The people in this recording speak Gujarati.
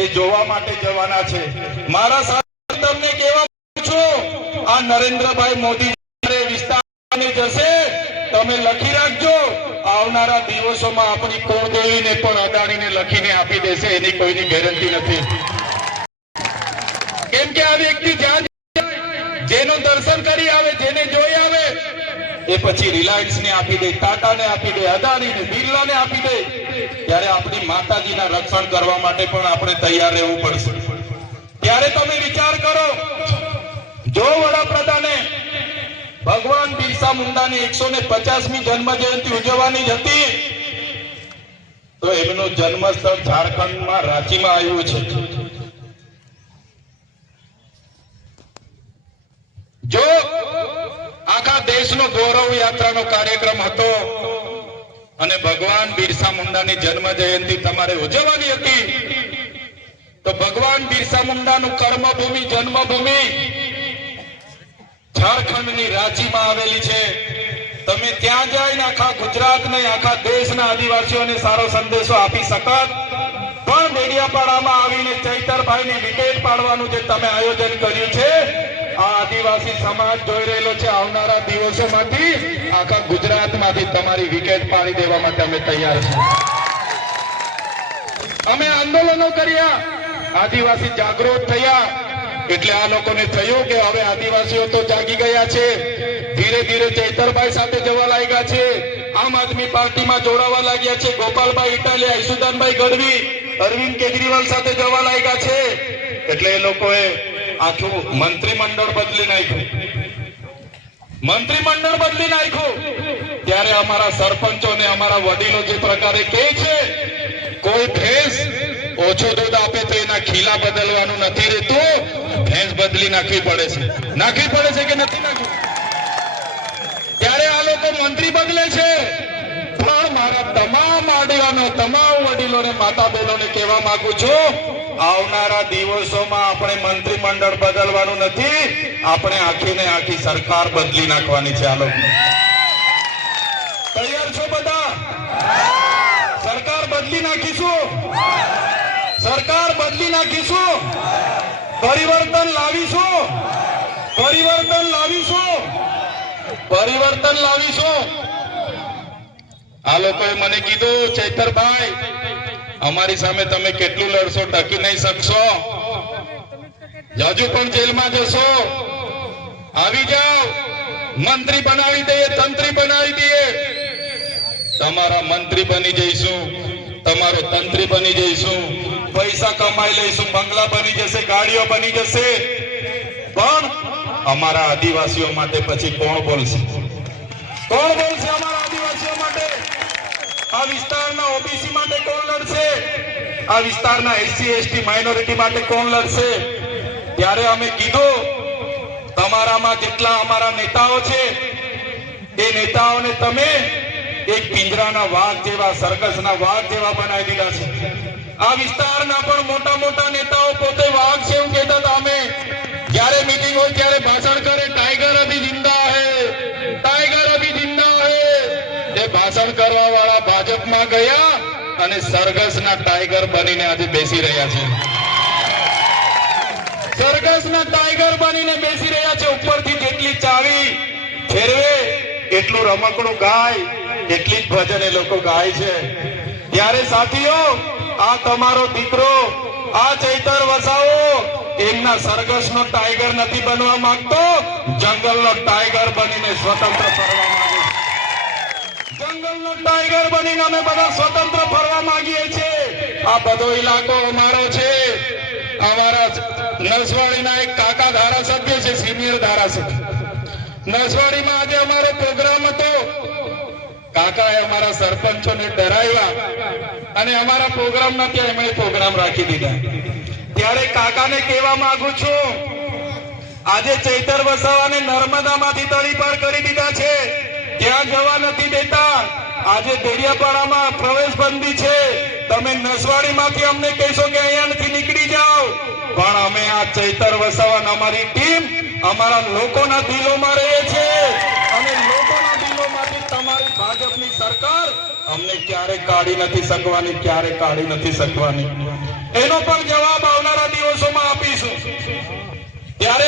એ જોવા માટે જવાના છે. મારા સાથે તમને કેવા છું, આ નરેન્દ્રભાઈ મોદી વિસ્તારને જશે. તમે લખી રાખજો. આવનારા દિવસોમાં આપણી કુળદેવીને પણ અદાણીને લખીને આપી દેશે, એની કોઈની ગેરંટી નથી. કેમ કે આ વ્યક્તિ જ્યાં જેનું દર્શન કરી આવે, જેને જોઈ આવે, એ પછી રિલાયન્સ ને આપી દે ટાટા ને આપી દે અદાણી ને બિરલા ને આપી દે. ત્યારે આપણી માતાજીના રક્ષણ કરવા માટે પણ આપણે તૈયાર રહેવું પડશે. ત્યારે તમે વિચાર કરો, જો વડાપ્રધાને ભગવાન બિરસા મુંડાની એકસો ને પચાસમી જન્મ જયંતિ ઉજવવાની હતી, તો એમનું જન્મસ્થળ ઝારખંડમાં રાંચીમાં આવ્યું છે. જો આખા દેશનો ગૌરવ યાત્રાનો કાર્યક્રમ હતો અને ભગવાન બિરસા મુંડાની જન્મ જયંતિ તમારે ઉજવવાની હતી. તો ભગવાન બિરસા મુંડાનું કર્મભૂમિ, જન્મભૂમિ ઝારખંડની રાંચીમાં આવેલી છે. તમે ત્યાં જઈને આખા ગુજરાતને, આખા દેશના આદિવાસીઓને સારો સંદેશો આપી શકત. પણ ડેડિયાપાડામાં આવીને ચૈતરભાઈની વિકેટ પાડવાનું જે તમે આયોજન કર્યું છે આદિવાસી સમાજ જોઈ રહેલો છે આવનારા દિવસોમાંથી આખા ગુજરાતમાંથી તમારી વિકેટ પાડી દેવા માટે અમે તૈયાર છીએ. અમે આંદોલનો કર્યા, આદિવાસી જાગૃત થયા. એટલે આ લોકોને થયું કે હવે આદિવાસીઓ તો જાગી ગયા છે. ધીરે ધીરે ચૈતરભાઈ સાથે જવા લાગ્યા છે. આમ આદમી પાર્ટીમાં જોડાવા લાગ્યા છે ગોપાલભાઈ ઇટાલિયા, ઈસુદાનભાઈ ગઢવી. અરવિંદ કેજરીવાલ સાથે જવા લાગ્યા છે. એટલે એ લોકોએ આખું મંત્રીમંડળ બદલી નાખ્યું. મંત્રીમંડળ બદલી નાખ્યું. ત્યારે અમારા સરપંચો ને અમારા વડીલો જે પ્રકારે કહે છે, કોઈ ભેંસ ઓછો દૂધ આપે તો એના ખીલા બદલવાનું નથી રહેતું. ભેંસ બદલી નાખવી પડે છે. નાખવી પડે છે કે નથી નાખવી? ત્યારે આ લોકો મંત્રી બદલે છે. પણ મારા તમામ આગેવાનો તમામ વડીલોને માતા બહેનોને કહેવા માંગુ છું, આવનારા દિવસોમાં આપણે મંત્રીમંડળ બદલવાનું નથી, આપણે આખીને આખી સરકાર બદલી નાખવાની છે આ લોકો તૈયાર છો બધા? સરકાર બદલી નાખીશું? સરકાર બદલી નાખીશું? પરિવર્તન લાવીશું? પરિવર્તન લાવીશું? પરિવર્તન લાવીશું? આ લોકોએ મને કીધું, ચૈતરભાઈ? અમારી સામે તમે કેટલું લડશો, ટકી નહીં શકશો. હજુ પણ જેલમાં જશો. આવી જાઓ. મંત્રી બનાવી દઈએ, તંત્રી બનાવી દઈએ. તમારા મંત્રી બની જઈશું. તમારો તંત્રી બની જઈશું. પૈસા કમાઈ લઈશું, બંગલા બની જશે, ગાડીઓ બની જશે. પણ અમારા આદિવાસીઓ માટે પછી કોણ બોલશે? કોણ બોલશે અમારા આદિવાસીઓ માટે? આ વિસ્તારના ઓબીસી માટે કોણ લડશે? આ વિસ્તારના એસસી, એસટી, માઇનોરિટી માટે કોણ લડશે? ત્યારે અમે કીધું, તમારામાં જેટલા અમારા નેતાઓ છે, એ નેતાઓને તમે એક પિંજરાના વાઘ જેવા સર્કસના વાઘ જેવા બનાવી દીધા છે. આ વિસ્તારના પણ મોટા મોટા નેતાઓ પોતે વાઘ છે એવું કહેતા હતા અમે. જ્યારે મીટિંગ હોય ત્યારે ભાષણ કરે ટાઈગર અભી જિંદા હે ટાઈગર અભી જિંદા હે. એ ભાષણ કરવા અને સરઘસના ટાઈગર બનીને આજે બેસી રહ્યા છે. સરઘસના ટાઈગર બનીને બેસી રહ્યા છે. ઉપરથી જેટલી ચાવી ફેરવે, એટલું રમકડું ગાય, એટલી જ ભજન એ લોકો ગાય છે. ત્યારે સાથીઓ, આ તમારો દીકરો, આ ચૈતર વસાવો, એમના સરઘસનો ટાઈગર નથી બનવા માંગતો. જંગલનો ટાઈગર બનીને સ્વતંત્ર ફરવા. જંગલનો ટાઈગર બનીને અમે બધા સ્વતંત્ર ફરવા માંગીએ છીએ. આ બધો ઇલાકો અમારો છે. અમારા નસવાડીના એક કાકા ધારાસભ્ય છે સિનિયર ધારાસભ્ય. નસવાડીમાં આજે અમારો પ્રોગ્રામ હતો. કાકાએ અમારા સરપંચોને ડરાવ્યા અને અમારા પ્રોગ્રામ ના ત્યાં પ્રોગ્રામ રાખી દીધા. ત્યારે કાકાને કહેવા માંગુ છું, આજે ચૈતર વસાવાને નર્મદામાંથી તળી પાર કરી દીધા છે. ત્યાં જવા નથી દેતા. આજે દેડિયાપાડામાં પ્રવેશ બંધી છે. તમે નસવાડીમાંથી અમને કહેશો કે અહીંયા નથી નીકળી જાઓ. પણ અમે આ ચૈતર વસાવાન અમારી ટીમ અમારા લોકોના દિલોમાં રહે છે. અને લોકોના દિલોમાંથી તમારી ભાજપની સરકાર અમને ક્યારે કાઢી નથી શકવાની, ક્યારે કાઢી નથી શકવાની? એનો પણ જવાબ આવનારા દિવસોમાં આપીશું. ત્યારે